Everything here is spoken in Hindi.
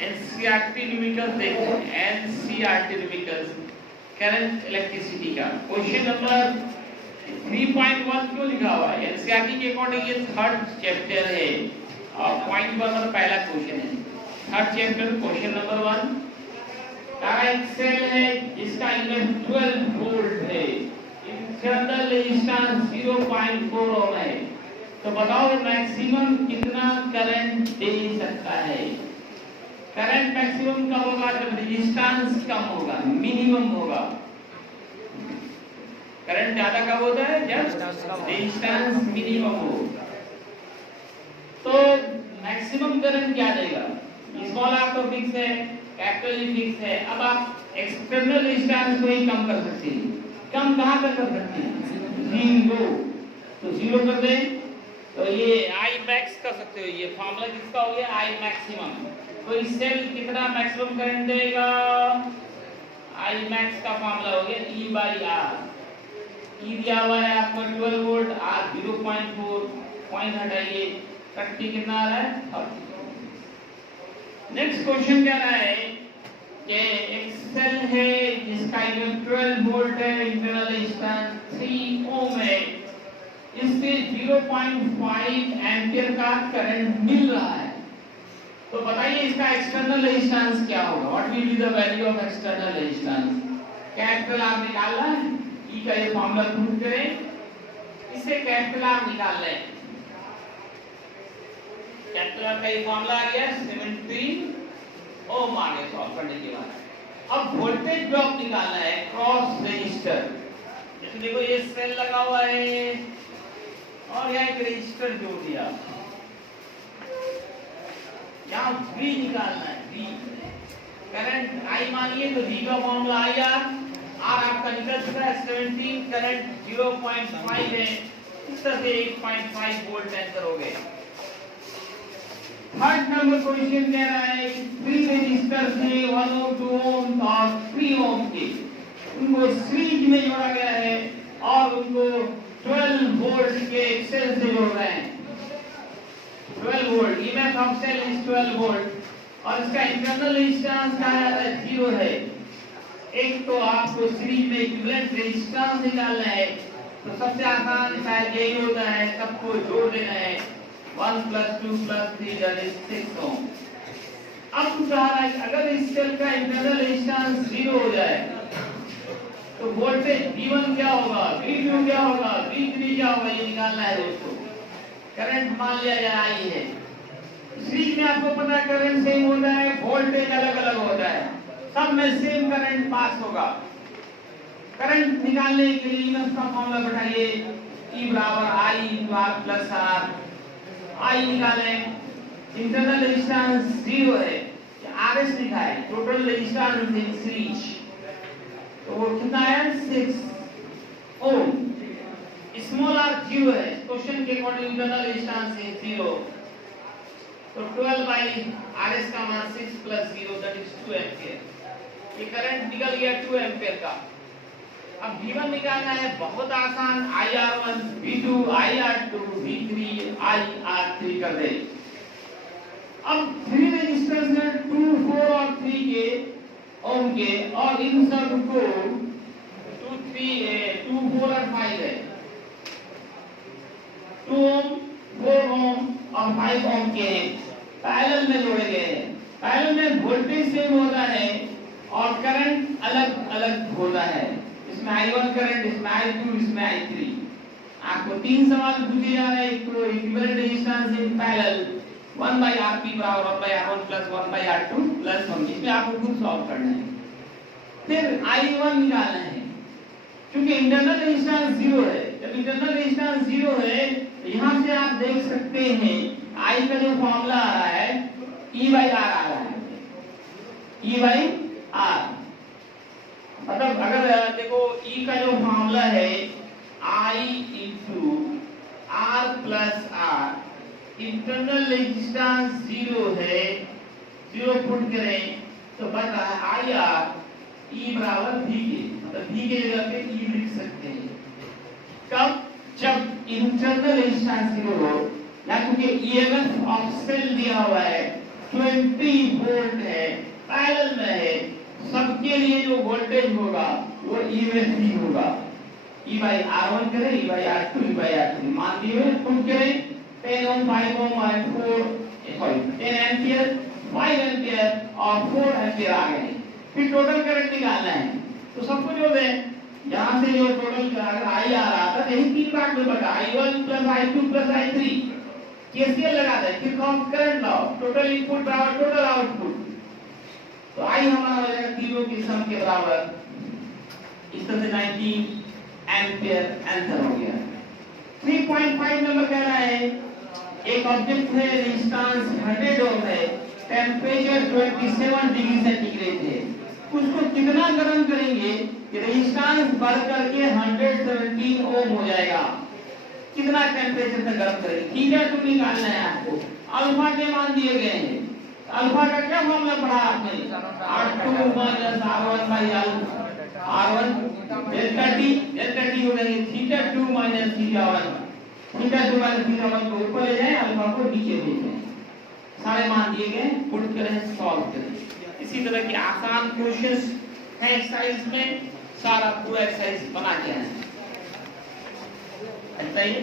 एनसीईआरटी न्यूमेरिकल्स देखते हैं। एनसीईआरटी न्यूमेरिकल्स करंट इलेक्ट्रिसिटी का क्वेश्चन नंबर 3.1 क्यों लिखा हुआ है? एनसीईआरटी के अकॉर्डिंग ये थर्ड चैप्टर है और पॉइंट 1 मतलब पहला क्वेश्चन है। थर्ड चैप्टर क्वेश्चन नंबर 1 तारा एक सेल है जिसका इनपुट 12 वोल्ट है, इंटरनल रेजिस्टेंस 0.4 ओम है। तो बताओ मैक्सिमम कितना करंट दे सकता है? करंट मैक्सिमम कब होगा? जब रेजिस्टेंस कम होगा, मिनिमम होगा। करंट ज्यादा कब होता है? जब रेजिस्टेंस मिनिमम हो। तो मैक्सिमम करंट क्या देगा? स्मॉल आर तो फिक्स है, कैपिटल ई फिक्स है। अब आप एक्सटर्नल रेजिस्टेंस को ही कम कर सकते हैं। कम कहां तक कर सकते हैं? 0। तो 0 कर दें तो ये I max कर सकते हो। ये फार्मूला किसका हो गया? I maximum। तो इस सेल कितना मैक्सिमम करंट देगा? I max का फार्मूला हो गया E by R। E दिया हुआ है आपको 12 वोल्ट, R 0.4, पॉइंट हटाइए, 30 कितना आ रहा है? 30। नेक्स्ट क्वेश्चन कह रहा है कि एक सेल है जिसका इनपुट 12 वोल्ट है, इंटरनल रेजिस्टेंस 3 ओम है, इससे 0.5 एम्पियर का करंट मिल रहा है। तो बताइए इसका एक्सटर्नल रेजिस्टेंस क्या होगा? What will be the value of external resistance? Capital R निकालना है, ई का ये फार्मूला प्रूव करें। इससे कैपिटल आर निकाल लें। कैपिटल आर का ये फार्मूला आ गया 17 ओम आ गया सॉल्व करने के बाद। अब वोल्टेज ड्रॉप निकालना है क्रॉस रेजिस्टर। जैसे देखो ये सेल लगा हुआ है और यहाँ एक रेजिस्टर जोड़ दिया, यहाँ V निकालना है। V करंट I मानिए तो V का फॉर्मूला IR, R आपका निकल चुका है 17, करंट 0.5 है, इस तरह से 8.5 वोल्ट आंसर हो गए। थर्ड नंबर क्वेश्चन कह रहा है कि 3 रेजिस्टर से 1 ओम 2 ओम और 3 ओम के उनको सीरीज में जोड़ा गया है और उनको 12 वोल्ट के सेल से जोड़ रहे हैं। 12 volt, EMF of cell is 12 volt और इसका इंटरनल रेजिस्टेंस क्या है? 0 है। एक तो आपको सीरीज में इक्विवेलेंट रेजिस्टेंस निकालना है, तो सबसे आसान शायद यही होता है, सबको जोड़ देना है। 1 + 2 + 3 दैट इज 6 ओम। अब कह रहा है अगर इस सेल का इंटरनल रेजिस्टेंस 0 हो जाए तो वोल्टेज V1 क्या होगा, V2 क्या होगा, V3 क्या होगा, ये निकालना है दोस्तों। करंट मान लिया जाए I है, सीरीज में आपको पता है करंट सेम होता है, वोल्टेज अलग अलग होता है, सब में सेम करंट पास होगा। करंट निकालने के लिए ईएमएफ का फॉर्मूला बैठाइए, E बराबर I × R + R। I निकालें, इंटरनल रेजिस्टेंस 0 है, RS लिखा है, टोटल रेजिस्टेंस इन सीरीज, तो वो कितना है? 6 ओम। स्मॉल r 0 है, क्वेश्चन के अकॉर्डिंग इंटरनल रेजिस्टेंस है 0, तो 12/RS का मान 6 + 0 दैट इज 2 एम्पीयर। ये करंट निकल गया 2 एम्पीयर का। अब V1 निकालना है, बहुत आसान, IR1 V2 IR2 V3 IR3 कर दे। अब 3 रेजिस्टर्स हैं 2 4 और 3 के ओम के, और इन सब को 2 4 और 5 है, 2 ओम 4 ओम और 5 ओम के पैरेलल में जोड़े गए हैं। पैरेलल में वोल्टेज सेम होता है और करंट अलग अलग होता है। इसमें I1 करंट, इसमें I2, इसमें I3। आपको 3 सवाल पूछे जा रहे हैं। एक तो equivalent resistance in parallel 1/Rp बराबर 1/R1 + 1/R2 + 1, इसमें आपको खुद सॉल्व करना है। फिर I1 निकालना है, क्योंकि इंटरनल रेजिस्टेंस 0 है। जब इंटरनल रेजिस्टेंस 0 है, यहाँ से आप देख सकते हैं I का जो फॉर्मूला आ रहा है E/R आ रहा है, E/R। मतलब अगर देखो E का जो फॉर्मूला है I × R + R, internal resistance 0 है, 0 पुट करें तो बन रहा है IR E बराबर V के, मतलब V के जगह पे E लिख सकते हैं। कब? जब इंटरनल रेजिस्टेंस 0 हो, या क्योंकि ईएमएफ ऑफ सेल दिया हुआ है 20 वोल्ट है, पैरेलल में है, सबके लिए जो वोल्टेज होगा वो E में V होगा। E by R1 करें, E by R2, E by R3 मान दिए हुए पुट करें 10 ohm, 5 ohm और 10 एम्पियर, 5 एम्पियर और 4 एम्पियर आ गए। फिर टोटल करंट निकालना है, तो सबको जोड़ दें। यहाँ से जो टोटल अगर I आ रहा था यही 3 भाग में बटा I1 plus I2 plus I3, KCL लगा दें, Kirchhoff current law, total input बराबर टोटल आउटपुट। तो I हमारा हो जाएगा तीनों की सम के बराबर, इस तरह से 90 एम्पियर आंसर हो गया। 3.5 नंबर कह रहा है एक ऑब्जेक्ट है, रेजिस्टेंस 100 ओम है, टेम्परेचर 27 डिग्री सेंटीग्रेड है, उसको कितना गर्म करेंगे कि रेजिस्टेंस बढ़ करके 117 ओम हो जाएगा। कितना टेम्परेचर तक गर्म करेंगे, थीटा टू निकालना है आपको। अल्फा के मान दिए गए हैं, अल्फा का क्या फॉर्मूला पढ़ा आपने, R2 minus R1 by R1 delta T हो जाएंगे theta 2 minus theta 1, theta 2 minus theta 1 को ऊपर ले जाएं, अल्फा को नीचे ले जाएं। सारे मान दिए गए, पुट करें, सॉल्व करें। इसी तरह के आसान क्वेश्चंस है एक्सरसाइज में, सारा पूरा एक्सरसाइज बना के आए। ऐसा ही है।